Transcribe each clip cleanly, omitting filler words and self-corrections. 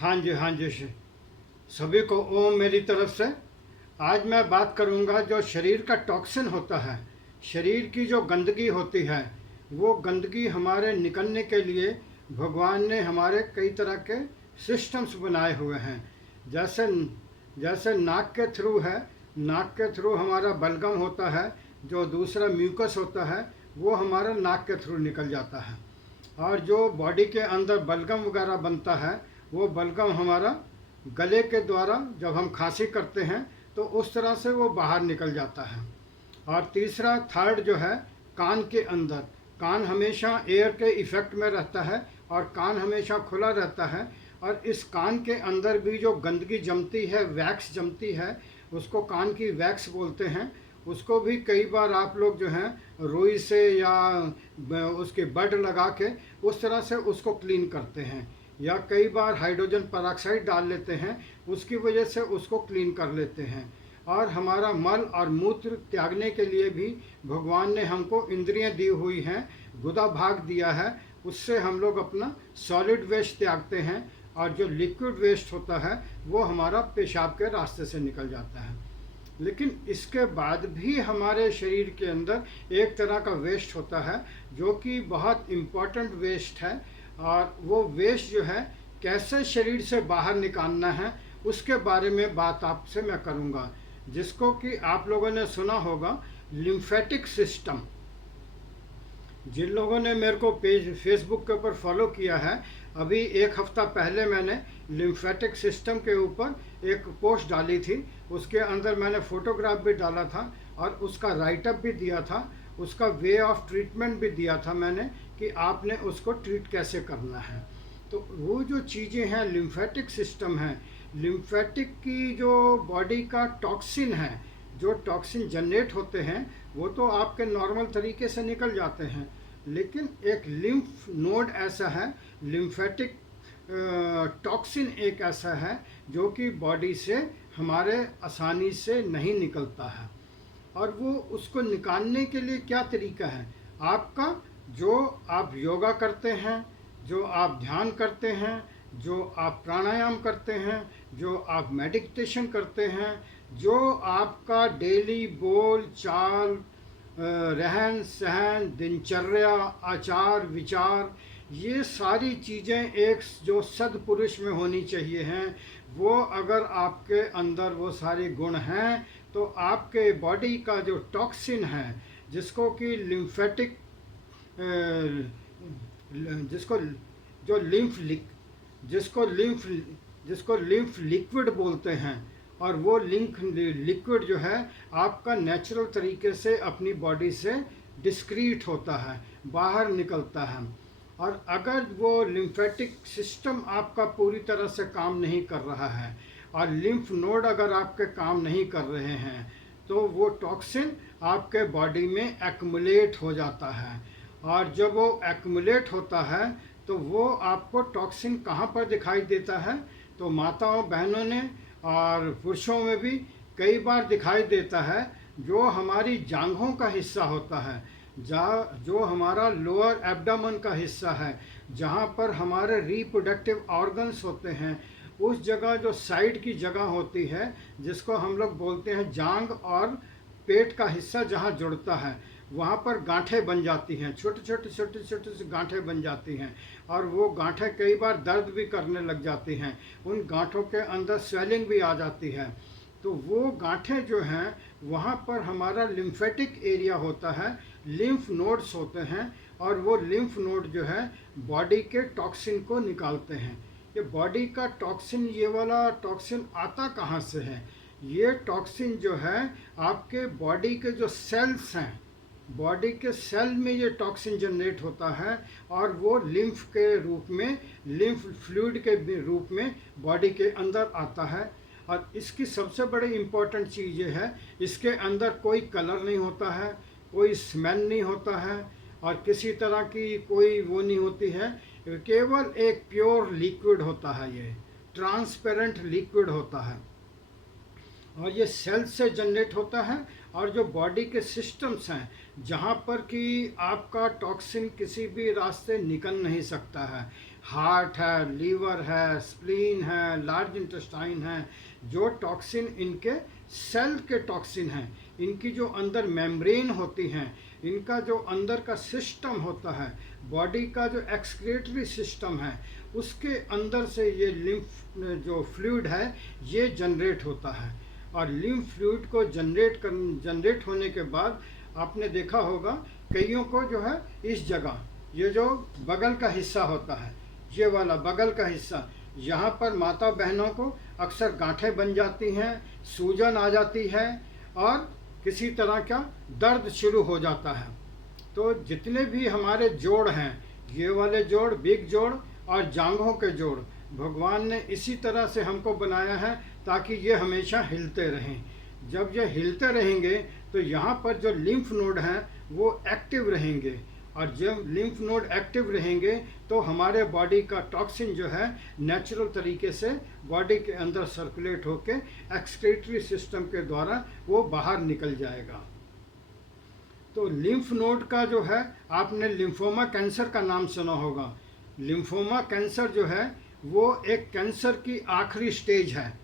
हाँ जी, हाँ जी। सभी को ओम मेरी तरफ से। आज मैं बात करूंगा जो शरीर का टॉक्सिन होता है, शरीर की जो गंदगी होती है, वो गंदगी हमारे निकलने के लिए भगवान ने हमारे कई तरह के सिस्टम्स बनाए हुए हैं। जैसे जैसे नाक के थ्रू है, नाक के थ्रू हमारा बलगम होता है, जो दूसरा म्यूकस होता है वो हमारा नाक के थ्रू निकल जाता है। और जो बॉडी के अंदर बलगम वगैरह बनता है, वो बलगम हमारा गले के द्वारा जब हम खांसी करते हैं तो उस तरह से वो बाहर निकल जाता है। और तीसरा थर्ड जो है, कान के अंदर, कान हमेशा एयर के इफ़ेक्ट में रहता है और कान हमेशा खुला रहता है। और इस कान के अंदर भी जो गंदगी जमती है, वैक्स जमती है, उसको कान की वैक्स बोलते हैं। उसको भी कई बार आप लोग जो हैं रुई से या उसके बड लगा के उस तरह से उसको क्लीन करते हैं, या कई बार हाइड्रोजन पेरोक्साइड डाल लेते हैं, उसकी वजह से उसको क्लीन कर लेते हैं। और हमारा मल और मूत्र त्यागने के लिए भी भगवान ने हमको इंद्रियां दी हुई हैं, गुदा भाग दिया है, उससे हम लोग अपना सॉलिड वेस्ट त्यागते हैं। और जो लिक्विड वेस्ट होता है वो हमारा पेशाब के रास्ते से निकल जाता है। लेकिन इसके बाद भी हमारे शरीर के अंदर एक तरह का वेस्ट होता है जो कि बहुत इम्पॉर्टेंट वेस्ट है। और वो वेस्ट जो है कैसे शरीर से बाहर निकालना है, उसके बारे में बात आपसे मैं करूँगा, जिसको कि आप लोगों ने सुना होगा, लिम्फेटिक सिस्टम। जिन लोगों ने मेरे को पेज फेसबुक के ऊपर फॉलो किया है, अभी एक हफ्ता पहले मैंने लिम्फेटिक सिस्टम के ऊपर एक पोस्ट डाली थी। उसके अंदर मैंने फ़ोटोग्राफ भी डाला था और उसका राइटअप भी दिया था, उसका वे ऑफ ट्रीटमेंट भी दिया था मैंने, कि आपने उसको ट्रीट कैसे करना है। तो वो जो चीज़ें हैं, लिम्फेटिक सिस्टम है, लिम्फेटिक की जो बॉडी का टॉक्सिन है, जो टॉक्सिन जनरेट होते हैं वो तो आपके नॉर्मल तरीके से निकल जाते हैं। लेकिन एक लिम्फ नोड ऐसा है, लिम्फेटिक टॉक्सिन एक ऐसा है जो कि बॉडी से हमारे आसानी से नहीं निकलता है। और वो उसको निकालने के लिए क्या तरीका है आपका, जो आप योगा करते हैं, जो आप ध्यान करते हैं, जो आप प्राणायाम करते हैं, जो आप मेडिटेशन करते हैं, जो आपका डेली बोल चाल, रहन सहन, दिनचर्या, आचार विचार, ये सारी चीज़ें एक जो सदपुरुष में होनी चाहिए हैं, वो अगर आपके अंदर वो सारे गुण हैं तो आपके बॉडी का जो टॉक्सिन है, जिसको कि लिम्फेटिक, जिसको जो लिम्फ जिसको लिम्फ जिसको लिम्फ लिक्विड बोलते हैं, और वो लिम्फ लिक्विड जो है आपका नेचुरल तरीके से अपनी बॉडी से डिस्क्रीट होता है, बाहर निकलता है। और अगर वो लिम्फेटिक सिस्टम आपका पूरी तरह से काम नहीं कर रहा है और लिम्फ नोड अगर आपके काम नहीं कर रहे हैं, तो वो टॉक्सिन आपके बॉडी में एक्युमुलेट हो जाता है। और जब वो एक्युमुलेट होता है तो वो आपको टॉक्सिन कहाँ पर दिखाई देता है, तो माताओं बहनों ने और पुरुषों में भी कई बार दिखाई देता है। जो हमारी जांघों का हिस्सा होता है, जहाँ जो हमारा लोअर एब्डामन का हिस्सा है, जहाँ पर हमारे रिप्रोडक्टिव ऑर्गन्स होते हैं, उस जगह जो साइड की जगह होती है, जिसको हम लोग बोलते हैं जांघ और पेट का हिस्सा जहाँ जुड़ता है, वहाँ पर गांठें बन जाती हैं, छोटे छोटे छोटे छोटे से गांठें बन जाती हैं। और वो गांठें कई बार दर्द भी करने लग जाती हैं, उन गांठों के अंदर स्वेलिंग भी आ जाती है। तो वो गांठें जो हैं, वहाँ पर हमारा लिम्फेटिक एरिया होता है, लिम्फ नोड्स होते हैं। और वो लिम्फ नोड जो है बॉडी के टॉक्सिन को निकालते हैं। ये बॉडी का टॉक्सिन, ये वाला टॉक्सिन आता कहाँ से है? ये टॉक्सिन जो है आपके बॉडी के जो सेल्स हैं, बॉडी के सेल में ये टॉक्सिन जनरेट होता है, और वो लिम्फ के रूप में, लिम्फ फ्लूइड के रूप में बॉडी के अंदर आता है। और इसकी सबसे बड़ी इम्पोर्टेंट चीज़ ये है, इसके अंदर कोई कलर नहीं होता है, कोई स्मेल नहीं होता है, और किसी तरह की कोई वो नहीं होती है, केवल एक प्योर लिक्विड होता है, ये ट्रांसपेरेंट लिक्विड होता है। और ये सेल से जनरेट होता है। और जो बॉडी के सिस्टम्स हैं, जहाँ पर कि आपका टॉक्सिन किसी भी रास्ते निकल नहीं सकता है, हार्ट है, लीवर है, स्प्लीन है, लार्ज इंटेस्टाइन है, जो टॉक्सिन इनके सेल के टॉक्सिन हैं, इनकी जो अंदर मेम्ब्रेन होती हैं, इनका जो अंदर का सिस्टम होता है, बॉडी का जो एक्सक्रीटरी सिस्टम है, उसके अंदर से ये लिम्फ जो फ्लूइड है ये जनरेट होता है। और लिम्फ फ्लूइड को जनरेट होने के बाद आपने देखा होगा कईयों को जो है इस जगह, ये जो बगल का हिस्सा होता है, ये वाला बगल का हिस्सा, यहाँ पर माता बहनों को अक्सर गांठें बन जाती हैं, सूजन आ जाती है और किसी तरह का दर्द शुरू हो जाता है। तो जितने भी हमारे जोड़ हैं, ये वाले जोड़, बिग जोड़ और जांघों के जोड़, भगवान ने इसी तरह से हमको बनाया है ताकि ये हमेशा हिलते रहें। जब ये हिलते रहेंगे तो यहाँ पर जो लिम्फ नोड हैं वो एक्टिव रहेंगे, और जब लिम्फ नोड एक्टिव रहेंगे तो हमारे बॉडी का टॉक्सिन जो है नेचुरल तरीके से बॉडी के अंदर सर्कुलेट होके एक्सक्रीटरी सिस्टम के द्वारा वो बाहर निकल जाएगा। तो लिम्फ नोड का जो है, आपने लिम्फोमा कैंसर का नाम सुना होगा। लिम्फोमा कैंसर जो है वो एक कैंसर की आखिरी स्टेज है।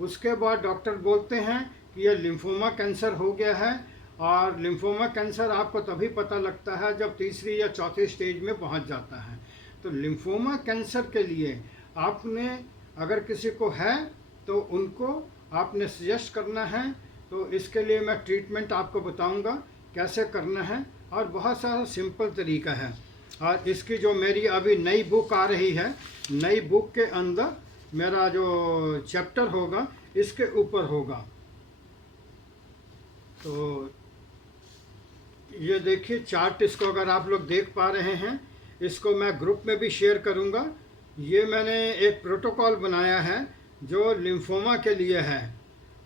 उसके बाद डॉक्टर बोलते हैं कि यह लिम्फोमा कैंसर हो गया है, और लिम्फोमा कैंसर आपको तभी पता लगता है जब तीसरी या चौथी स्टेज में पहुंच जाता है। तो लिम्फोमा कैंसर के लिए आपने अगर किसी को है तो उनको आपने सजेस्ट करना है। तो इसके लिए मैं ट्रीटमेंट आपको बताऊंगा कैसे करना है, और बहुत सारा सिंपल तरीका है। और इसकी जो मेरी अभी नई बुक आ रही है, नई बुक के अंदर मेरा जो चैप्टर होगा इसके ऊपर होगा। तो ये देखिए चार्ट, इसको अगर आप लोग देख पा रहे हैं, इसको मैं ग्रुप में भी शेयर करूंगा। ये मैंने एक प्रोटोकॉल बनाया है जो लिम्फोमा के लिए है,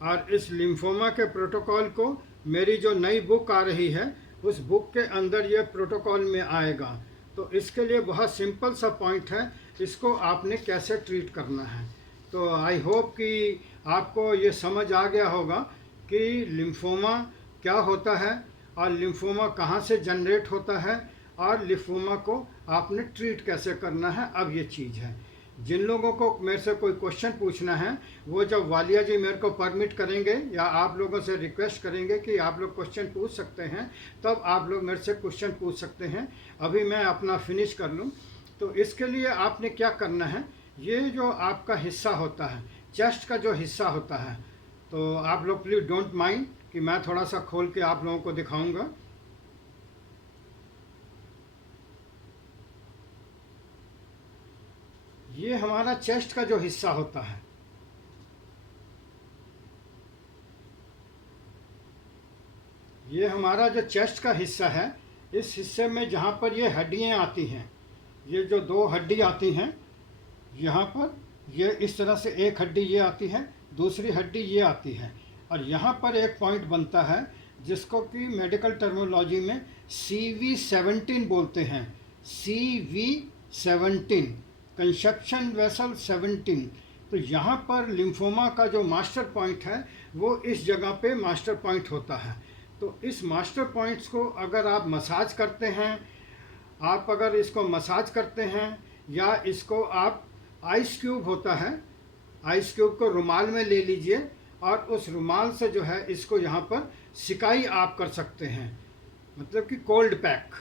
और इस लिम्फोमा के प्रोटोकॉल को मेरी जो नई बुक आ रही है उस बुक के अंदर ये प्रोटोकॉल में आएगा। तो इसके लिए बहुत सिंपल सा पॉइंट है, इसको आपने कैसे ट्रीट करना है। तो आई होप कि आपको ये समझ आ गया होगा कि लिम्फोमा क्या होता है और लिम्फोमा कहाँ से जनरेट होता है, और लिम्फोमा को आपने ट्रीट कैसे करना है। अब ये चीज़ है, जिन लोगों को मेरे से कोई क्वेश्चन पूछना है वो जब वालिया जी मेरे को परमिट करेंगे या आप लोगों से रिक्वेस्ट करेंगे कि आप लोग क्वेश्चन पूछ सकते हैं, तब आप लोग मेरे से क्वेश्चन पूछ सकते हैं। अभी मैं अपना फिनिश कर लूँ। तो इसके लिए आपने क्या करना है, ये जो आपका हिस्सा होता है, चेस्ट का जो हिस्सा होता है, तो आप लोग प्लीज़ डोंट माइंड कि मैं थोड़ा सा खोल के आप लोगों को दिखाऊंगा। ये हमारा चेस्ट का जो हिस्सा होता है, ये हमारा जो चेस्ट का हिस्सा है, इस हिस्से में जहाँ पर ये हड्डियाँ आती हैं, ये जो दो हड्डी आती हैं यहाँ पर, ये इस तरह से एक हड्डी ये आती है, दूसरी हड्डी ये आती है, और यहाँ पर एक पॉइंट बनता है जिसको कि मेडिकल टर्मिनोलॉजी में CV17 बोलते हैं। CV17 conception vessel 17। तो यहाँ पर लिम्फोमा का जो मास्टर पॉइंट है वो इस जगह पे मास्टर पॉइंट होता है। तो इस मास्टर पॉइंट्स को अगर आप मसाज करते हैं, आप अगर इसको मसाज करते हैं, या इसको आप आइस क्यूब होता है, आइस क्यूब को रुमाल में ले लीजिए और उस रुमाल से जो है इसको यहाँ पर सिकाई आप कर सकते हैं, मतलब कि कोल्ड पैक।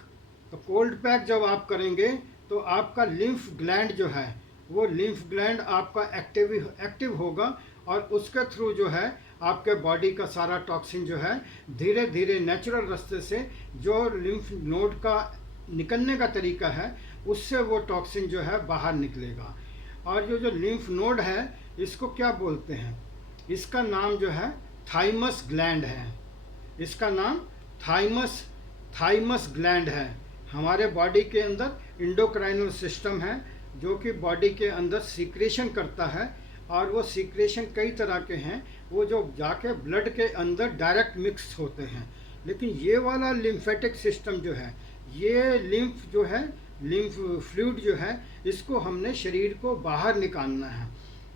तो कोल्ड पैक जब आप करेंगे तो आपका लिम्फ ग्लैंड जो है वो लिम्फ ग्लैंड आपका एक्टिव होगा, और उसके थ्रू जो है आपके बॉडी का सारा टॉक्सिन जो है धीरे धीरे नेचुरल रास्ते से जो लिम्फ नोड का निकलने का तरीका है उससे वो टॉक्सिन जो है बाहर निकलेगा। और ये जो लिम्फ नोड है इसको क्या बोलते हैं, इसका नाम जो है थाइमस ग्लैंड है। इसका नाम थाइमस ग्लैंड है। हमारे बॉडी के अंदर इंडोक्राइनल सिस्टम है जो कि बॉडी के अंदर सीक्रेशन करता है, और वो सीक्रेशन कई तरह के हैं, वो जो जाके ब्लड के अंदर डायरेक्ट मिक्स होते हैं। लेकिन ये वाला लिम्फेटिक सिस्टम जो है, ये लिम्फ जो है, लिम्फ फ्लूइड जो है, इसको हमने शरीर को बाहर निकालना है।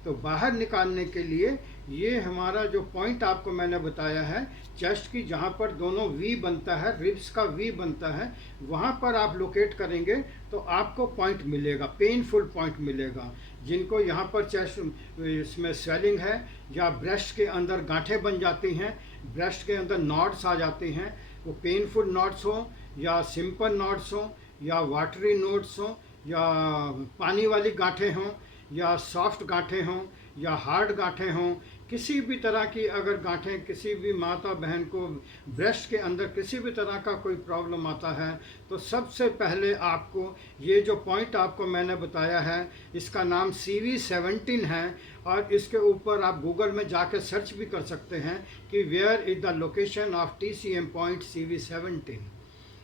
तो बाहर निकालने के लिए ये हमारा जो पॉइंट आपको मैंने बताया है, चेस्ट की जहाँ पर दोनों वी बनता है, रिब्स का वी बनता है, वहाँ पर आप लोकेट करेंगे तो आपको पॉइंट मिलेगा, पेनफुल पॉइंट मिलेगा। जिनको यहाँ पर चेस्ट इसमें स्वेलिंग है या ब्रेस्ट के अंदर गांठें बन जाती हैं, ब्रेस्ट के अंदर नॉड्स आ जाते हैं, वो पेनफुल नॉड्स हो या सिंपल नॉड्स हो या वाटरी नोड्स हो या पानी वाली गांठें हों या सॉफ्ट गांठें हों या हार्ड गांठें हों, किसी भी तरह की अगर गांठें किसी भी माता बहन को ब्रेस्ट के अंदर किसी भी तरह का कोई प्रॉब्लम आता है, तो सबसे पहले आपको ये जो पॉइंट आपको मैंने बताया है, इसका नाम CV17 है, और इसके ऊपर आप गूगल में जाकर सर्च भी कर सकते हैं कि where is the location of TCM point CV17,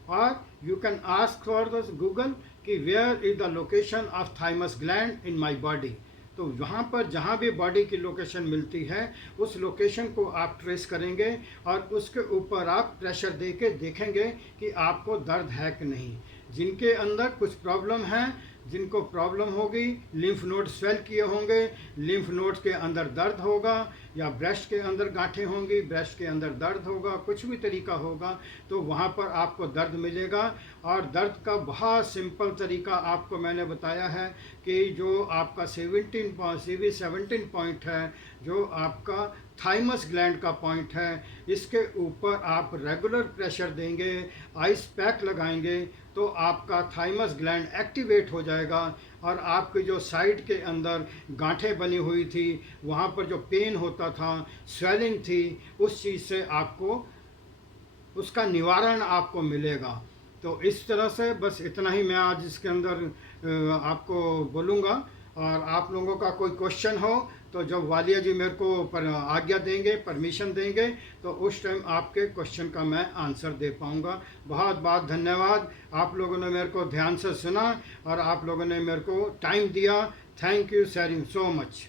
और you can ask for the Google कि where is the location of thymus gland in my body. तो वहाँ पर जहाँ भी बॉडी की लोकेशन मिलती है, उस लोकेशन को आप ट्रेस करेंगे और उसके ऊपर आप प्रेशर दे के देखेंगे कि आपको दर्द है कि नहीं। जिनके अंदर कुछ प्रॉब्लम है, जिनको प्रॉब्लम होगी, लिम्फ नोड स्वेल किए होंगे, लिम्फ नोड्स के अंदर दर्द होगा, या ब्रेस्ट के अंदर गांठें होंगी, ब्रेस्ट के अंदर दर्द होगा, कुछ भी तरीका होगा, तो वहाँ पर आपको दर्द मिलेगा। और दर्द का बहुत सिंपल तरीका आपको मैंने बताया है कि जो आपका CV17 पॉइंट है, जो आपका थाइमस ग्लैंड का पॉइंट है, इसके ऊपर आप रेगुलर प्रेशर देंगे, आइस पैक लगाएंगे, तो आपका थाइमस ग्लैंड एक्टिवेट हो जाएगा, और आपके जो साइड के अंदर गांठें बनी हुई थी, वहाँ पर जो पेन होता था, स्वेलिंग थी, उस चीज़ से आपको उसका निवारण आपको मिलेगा। तो इस तरह से बस इतना ही मैं आज इसके अंदर आपको बोलूँगा। और आप लोगों का कोई क्वेश्चन हो तो जब वालिया जी मेरे को आज्ञा देंगे, परमिशन देंगे, तो उस टाइम आपके क्वेश्चन का मैं आंसर दे पाऊँगा। बहुत बहुत धन्यवाद, आप लोगों ने मेरे को ध्यान से सुना और आप लोगों ने मेरे को टाइम दिया। Thank you sharing so much.